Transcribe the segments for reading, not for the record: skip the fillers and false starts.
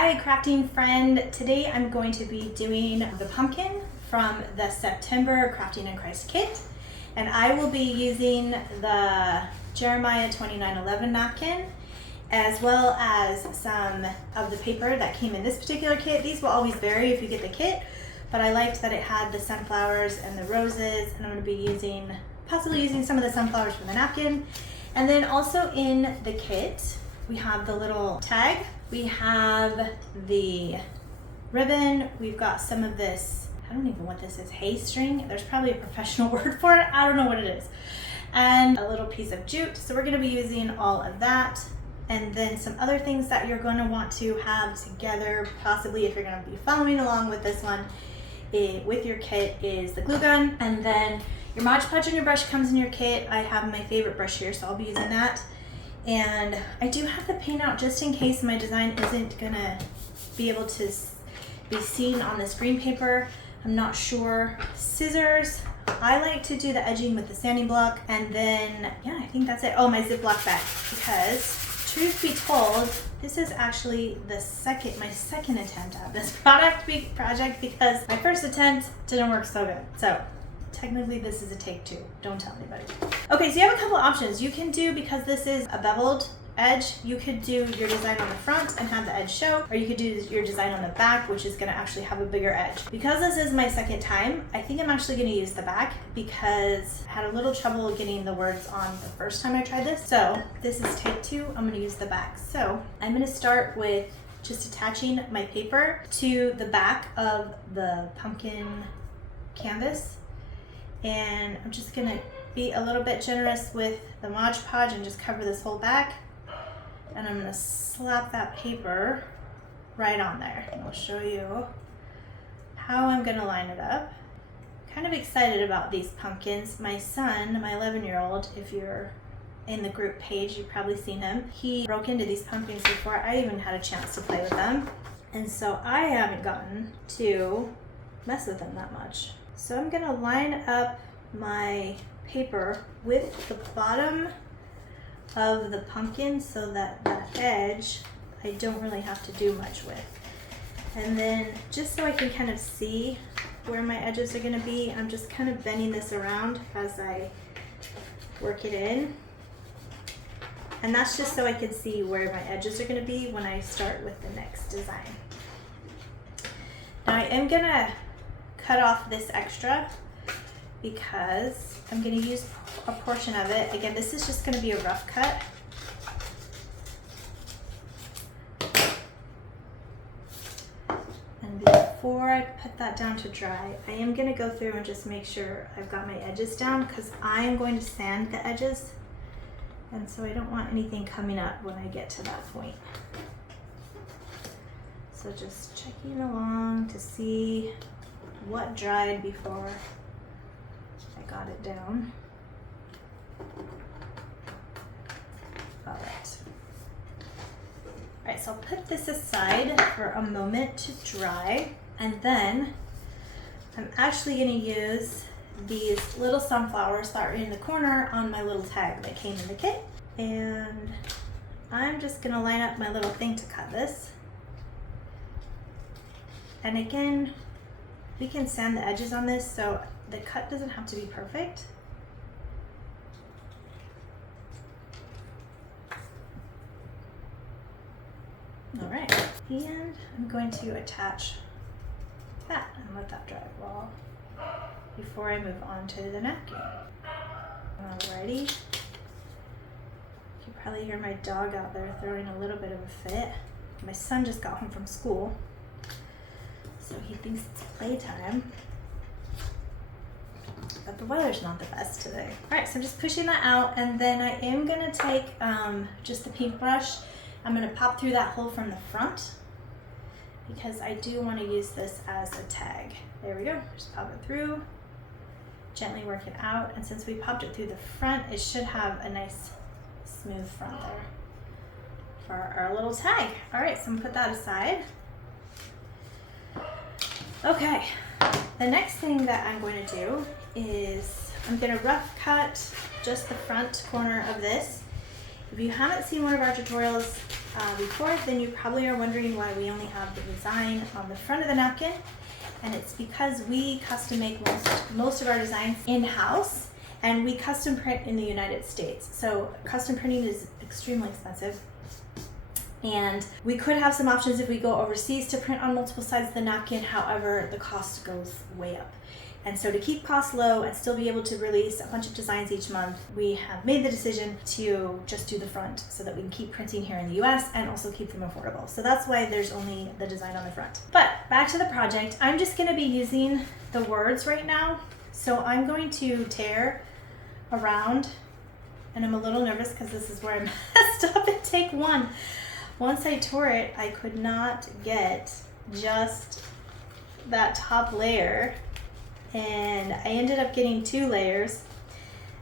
Hi crafting friend, today I'm going to be doing the pumpkin from the September Crafting in Christ kit, and I will be using the Jeremiah 2911 napkin as well as some of the paper that came in this particular kit. These will always vary if you get the kit, but I liked that it had the sunflowers and the roses, and I'm going to be possibly using some of the sunflowers from the napkin. And then also in the kit we have the little tag, we have the ribbon, we've got some of this, I don't even know what this is, hay string. There's probably a professional word for it, I don't know what it is. And a little piece of jute. So we're going to be using all of that. And then some other things that you're going to want to have together, possibly if you're going to be following along with this one, with your kit, is the glue gun. And then your Mod Podge and your brush comes in your kit. I have my favorite brush here, so I'll be using that. And I do have the paint out just in case my design isn't gonna be able to be seen on this green paper. I'm not sure. Scissors. I like to do the edging with the sanding block, and then yeah, I think that's it. Oh, my Ziploc bag, because truth be told, this is actually my second attempt at this project because my first attempt didn't work so good. So technically this is a take two. Don't tell anybody. Okay, so you have a couple options. You can do, because this is a beveled edge, you could do your design on the front and have the edge show, or you could do your design on the back, which is going to actually have a bigger edge. Because this is my second time, I think I'm actually going to use the back because I had a little trouble getting the words on the first time I tried this. So this is take two. I'm going to use the back. So I'm going to start with just attaching my paper to the back of the pumpkin canvas. And I'm just gonna be a little bit generous with the Mod Podge and just cover this whole back. And I'm gonna slap that paper right on there. And I'll show you how I'm gonna line it up. Kind of excited about these pumpkins. My son, my 11-year-old, if you're in the group page, you've probably seen him. He broke into these pumpkins before I even had a chance to play with them. And so I haven't gotten to mess with them that much. So I'm going to line up my paper with the bottom of the pumpkin so that that edge I don't really have to do much with. And then just so I can kind of see where my edges are going to be, I'm just kind of bending this around as I work it in. And that's just so I can see where my edges are going to be when I start with the next design. Now I am going to cut off this extra because I'm going to use a portion of it. Again, this is just going to be a rough cut. And before I put that down to dry, I am going to go through and just make sure I've got my edges down, because I am going to sand the edges, and so I don't want anything coming up when I get to that point. So just checking along to see what dried before I got it down. All right, so I'll put this aside for a moment to dry, and then I'm actually going to use these little sunflowers that are in the corner on my little tag that came in the kit, and I'm just going to line up my little thing to cut this. And again, we can sand the edges on this so the cut doesn't have to be perfect. All right, and I'm going to attach that and let that dry well before I move on to the napkin. Alrighty. You can probably hear my dog out there throwing a little bit of a fit. My son just got home from school, so he thinks it's playtime. But the weather's not the best today. All right, so I'm just pushing that out, and then I am gonna take just the paintbrush. I'm gonna pop through that hole from the front because I do wanna use this as a tag. There we go, just pop it through, gently work it out. And since we popped it through the front, it should have a nice smooth front there for our little tag. All right, so I'm gonna put that aside. Okay, the next thing that I'm going to do is I'm going to rough cut just the front corner of this. If you haven't seen one of our tutorials, before, then you probably are wondering why we only have the design on the front of the napkin. And it's because we custom make most of our designs in-house, and we custom print in the United States. So custom printing is extremely expensive. And we could have some options if we go overseas to print on multiple sides of the napkin. However, the cost goes way up. And so to keep costs low and still be able to release a bunch of designs each month, we have made the decision to just do the front so that we can keep printing here in the US and also keep them affordable. So that's why there's only the design on the front. But back to the project, I'm just gonna be using the words right now. So I'm going to tear around, and I'm a little nervous because this is where I messed up in take one. Once I tore it, I could not get just that top layer, and I ended up getting 2 layers.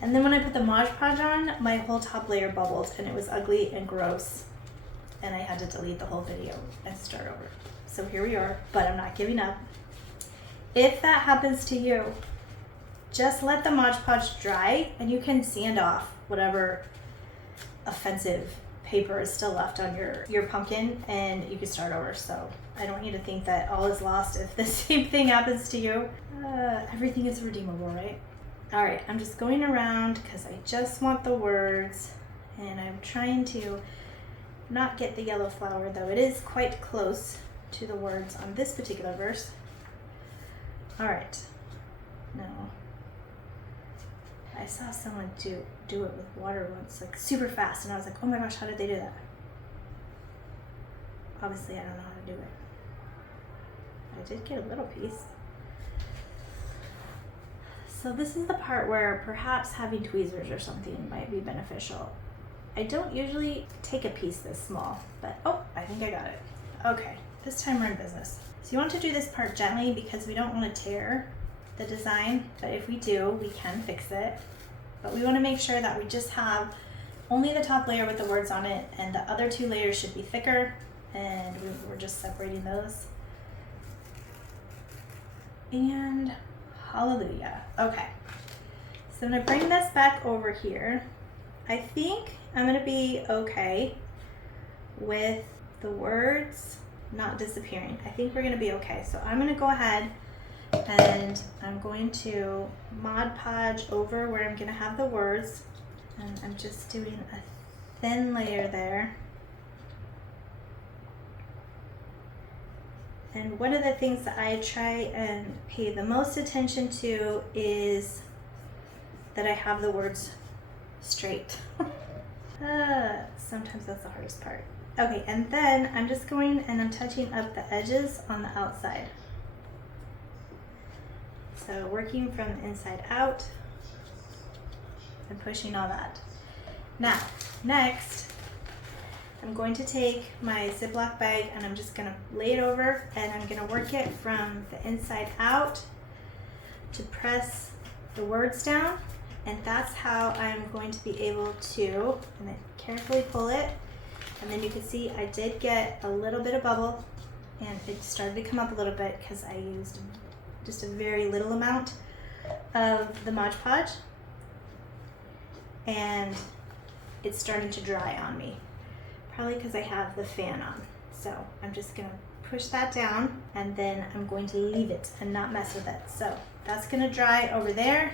And then when I put the Mod Podge on, my whole top layer bubbled and it was ugly and gross. And I had to delete the whole video and start over. So here we are, but I'm not giving up. If that happens to you, just let the Mod Podge dry and you can sand off whatever offensive paper is still left on your pumpkin, and you can start over. So I don't want you to think that all is lost if the same thing happens to you. Everything is redeemable, right? All right, I'm just going around because I just want the words, and I'm trying to not get the yellow flower, though it is quite close to the words on this particular verse. All right, now I saw someone do it with water once, like super fast, and I was like, oh my gosh, how did they do that? Obviously, I don't know how to do it. I did get a little piece. So this is the part where perhaps having tweezers or something might be beneficial. I don't usually take a piece this small, but oh, I think I got it. Okay, this time we're in business. So you want to do this part gently because we don't want to tear the design, but if we do, we can fix it. But we want to make sure that we just have only the top layer with the words on it, and the other 2 layers should be thicker, and we're just separating those. And hallelujah. Okay, so I'm going to bring this back over here. I think I'm going to be okay with the words not disappearing. I think we're going to be okay. So I'm going to go ahead and I'm going to Mod Podge over where I'm going to have the words, and I'm just doing a thin layer there. And one of the things that I try and pay the most attention to is that I have the words straight. Sometimes that's the hardest part. Okay, and then I'm just going and I'm touching up the edges on the outside. So working from inside out and pushing all that. Now, next, I'm going to take my Ziploc bag and I'm just gonna lay it over, and I'm gonna work it from the inside out to press the words down. And that's how I'm going to be able to, and then carefully pull it. And then you can see I did get a little bit of bubble, and it started to come up a little bit because I used just a very little amount of the Mod Podge, and it's starting to dry on me, probably because I have the fan on. So I'm just gonna push that down, and then I'm going to leave it and not mess with it. So that's gonna dry over there,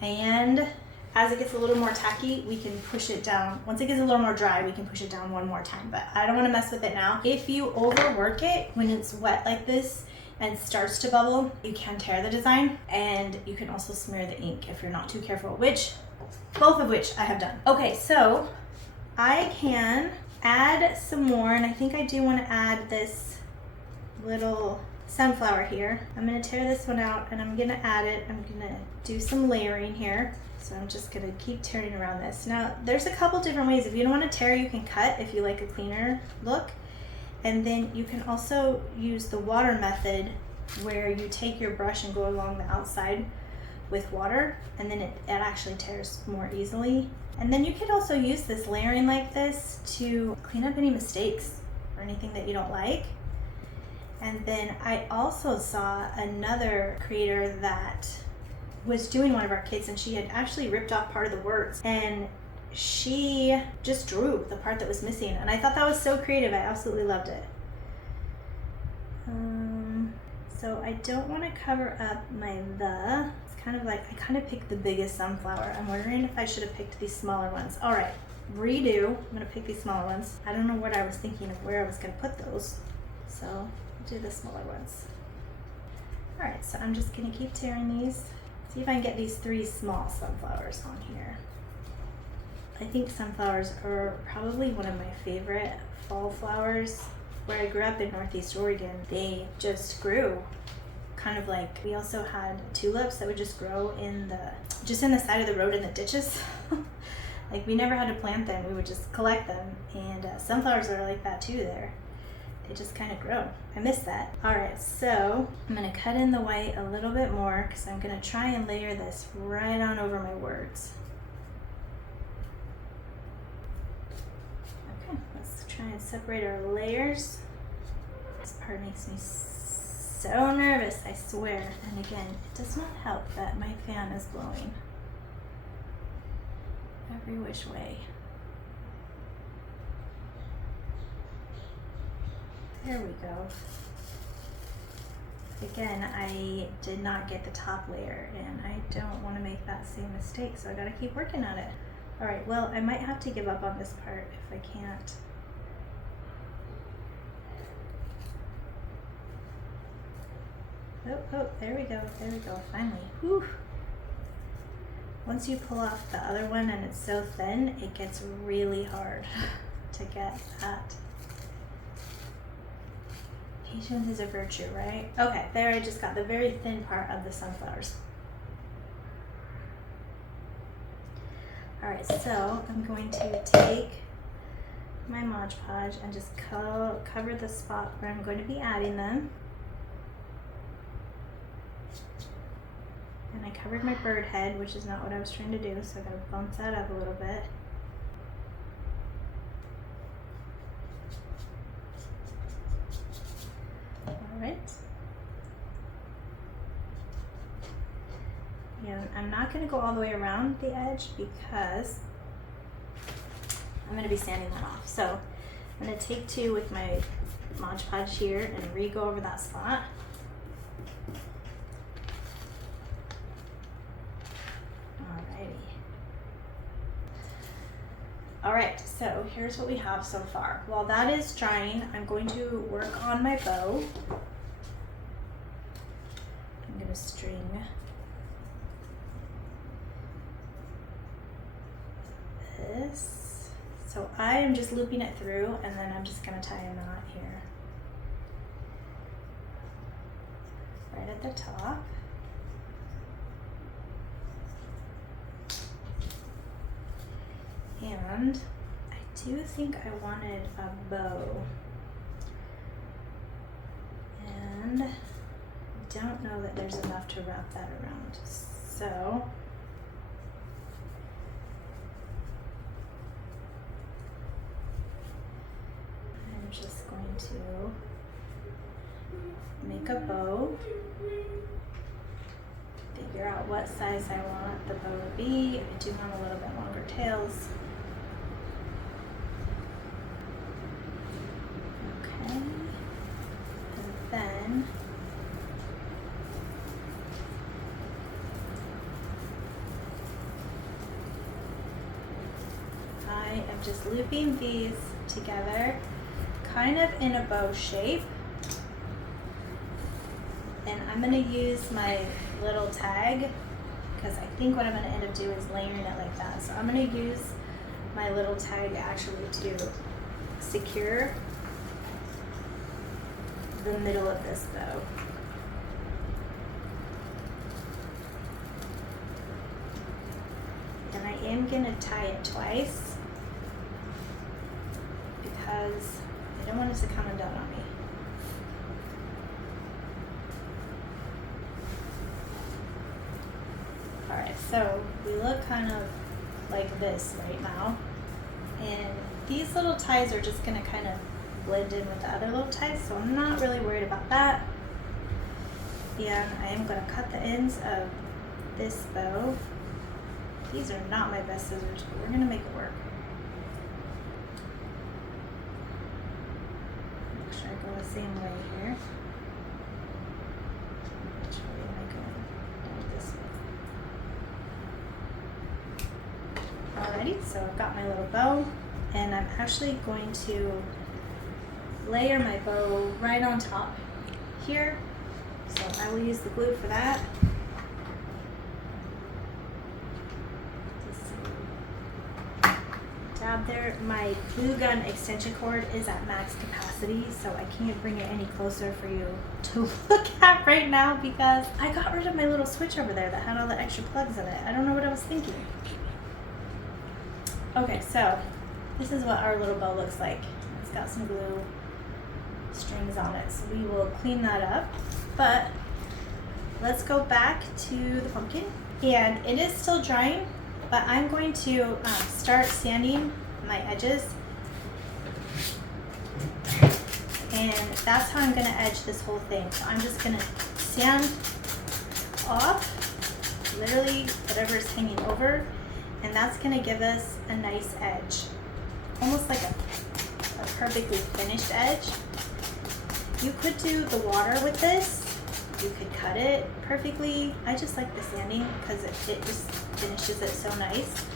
and as it gets a little more tacky, we can push it down. Once it gets a little more dry, we can push it down one more time, but I don't wanna mess with it now. If you overwork it when it's wet like this and starts to bubble, you can tear the design, and you can also smear the ink if you're not too careful, both of which I have done. Okay, so I can add some more, and I think I do wanna add this little sunflower here. I'm gonna tear this one out and I'm gonna add it. I'm gonna do some layering here. So I'm just gonna keep tearing around this. Now, there's a couple different ways. If you don't wanna tear, you can cut if you like a cleaner look. And then you can also use the water method, where you take your brush and go along the outside with water, and then it actually tears more easily. And then you could also use this layering like this to clean up any mistakes or anything that you don't like. And then I also saw another creator that was doing one of our kits, and she had actually ripped off part of the words, and she just drew the part that was missing, and I thought that was so creative. I absolutely loved it. So I don't want to cover up my It's kind of like I kind of picked the biggest sunflower. I'm wondering if I should have picked these smaller ones. All right, redo. I'm gonna pick these smaller ones. I don't know what I was thinking of where I was gonna put those, so I'll do the smaller ones. All right, so I'm just gonna keep tearing these. See if I can get these 3 small sunflowers on here. I think sunflowers are probably one of my favorite fall flowers. Where I grew up in Northeast Oregon, they just grew kind of like, we also had tulips that would just grow in the side of the road in the ditches. Like we never had to plant them, we would just collect them. And sunflowers are like that too there. They just kind of grow. I miss that. All right, so I'm gonna cut in the white a little bit more because I'm gonna try and layer this right on over my words. Try and separate our layers. This part makes me so nervous, I swear. And again, it does not help that my fan is blowing every which way. There we go. Again, I did not get the top layer, and I don't want to make that same mistake, so I gotta keep working at it. All right, well, I might have to give up on this part if I can't. Oh, there we go, finally. Whew. Once you pull off the other one and it's so thin, it gets really hard to get that. Patience is a virtue, right? Okay, there I just got the very thin part of the sunflowers. All right, so I'm going to take my Mod Podge and just cover the spot where I'm going to be adding them. And I covered my bird head, which is not what I was trying to do, so I gotta bump that up a little bit. All right. And I'm not gonna go all the way around the edge because I'm gonna be sanding that off. So I'm gonna take 2 with my Mod Podge here and re-go over that spot. All right, so here's what we have so far. While that is drying, I'm going to work on my bow. I'm gonna string this. So I am just looping it through, and then I'm just gonna tie a knot here. Right at the top. And I do think I wanted a bow, and I don't know that there's enough to wrap that around. So I'm just going to make a bow, figure out what size I want the bow to be. I do want a little bit longer tails. Okay, and then I am just looping these together kind of in a bow shape, and I'm going to use my little tag because I think what I'm going to end up doing is layering it like that. So I'm going to use my little tag actually to secure the middle of this bow. And I am going to tie it twice because I don't want it to come undone on me. Alright, so we look kind of like this right now, and these little ties are just going to kind of blend in with the other little ties, so I'm not really worried about that. And I am going to cut the ends of this bow These are not my best scissors, but we're gonna make it work. Make sure I go the same way here. Which way am I going? Down this way. Alrighty, so I've got my little bow, and I'm actually going to layer my bow right on top here. So I will use the glue for that. Dab there. My glue gun extension cord is at max capacity, so I can't bring it any closer for you to look at right now because I got rid of my little switch over there that had all the extra plugs in it. I don't know what I was thinking. Okay, so this is what our little bow looks like. It's got some glue strings on it, so we will clean that up. But let's go back to the pumpkin, and it is still drying, but I'm going to start sanding my edges, and that's how I'm going to edge this whole thing. So I'm just going to sand off literally whatever is hanging over, and that's going to give us a nice edge, almost like a perfectly finished edge. You could do the water with this. You could cut it perfectly. I just like the sanding because it just finishes it so nice,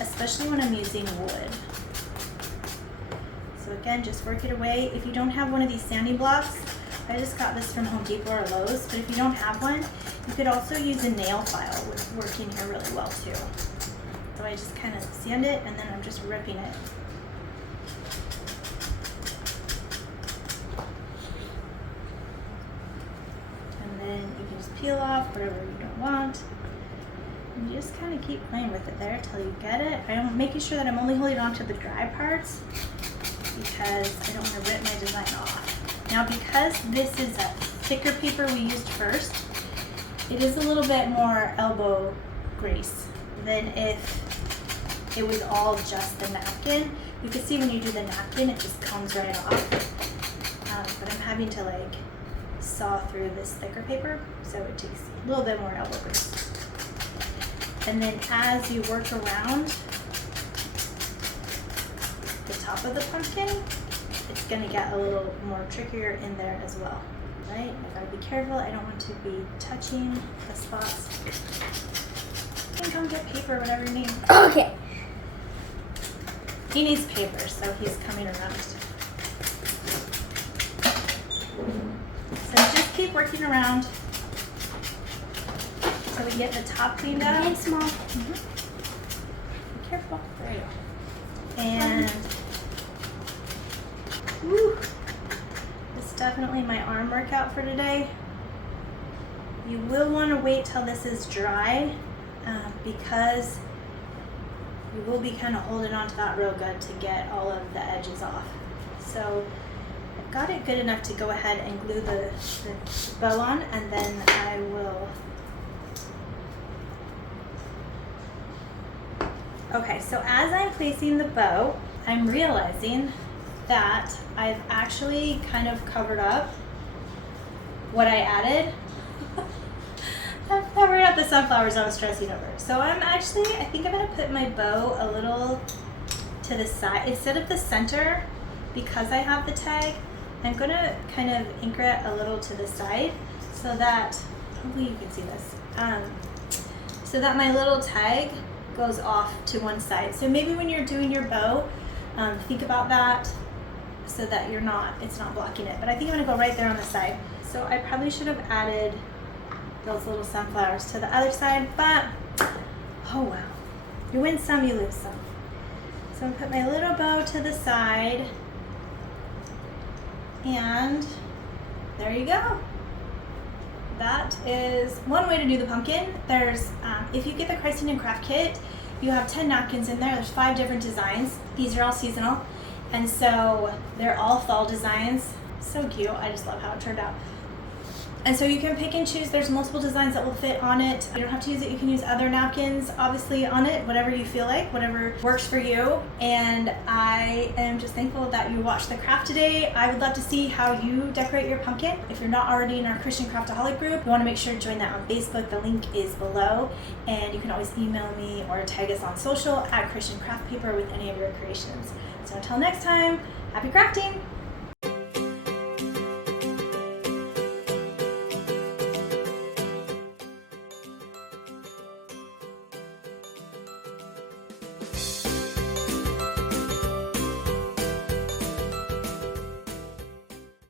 especially when I'm using wood. So again, just work it away. If you don't have one of these sanding blocks, I just got this from Home Depot or Lowe's, but if you don't have one, you could also use a nail file, which works in here really well too. So I just kind of sand it, and then I'm just ripping it. Peel off whatever you don't want, and you just kind of keep playing with it there till you get it. I'm making sure that I'm only holding on to the dry parts because I don't want to rip my design off. Now, because this is a thicker paper we used first, it is a little bit more elbow grease than if it was all just the napkin. You can see when you do the napkin, it just comes right off, but I'm having to like saw through this thicker paper, so it takes a little bit more elbow grease. And then as you work around the top of the pumpkin, it's going to get a little more trickier in there as well. Right? I gotta be careful. I don't want to be touching the spots. You can come get paper, whatever you need. Okay. He needs paper, so he's coming around. So just keep working around so we get the top cleaned up. And small. Mm-hmm. Be careful. There you go. And woo, this is definitely my arm workout for today. You will want to wait till this is dry because you will be kind of holding on to that real good to get all of the edges off. So I've got it good enough to go ahead and glue the bow on, and then I will. Okay, so as I'm placing the bow, I'm realizing that I've actually kind of covered up what I added. I've covered up the sunflowers I was stressing over. So I think I'm gonna put my bow a little to the side instead of the center. Because I have the tag, I'm gonna kind of anchor it a little to the side so that, hopefully you can see this, so that my little tag goes off to one side. So maybe when you're doing your bow, think about that so that it's not blocking it. But I think I'm gonna go right there on the side. So I probably should have added those little sunflowers to the other side, but oh wow. You win some, you lose some. So I'm gonna put my little bow to the side, and there you go. That is one way to do the pumpkin. There's, if you get the Christine and Craft kit, you have 10 napkins in there. There's 5 different designs. These are all seasonal, and so they're all fall designs. So cute. I just love how it turned out. And so you can pick and choose. There's multiple designs that will fit on it. You don't have to use it. You can use other napkins, obviously, on it, whatever you feel like, whatever works for you. And I am just thankful that you watched the craft today. I would love to see how you decorate your pumpkin. If you're not already in our Christian Craftaholic group, you want to make sure to join that on Facebook. The link is below. And you can always email me or tag us on social at Christian Craft Paper with any of your creations. So until next time, happy crafting!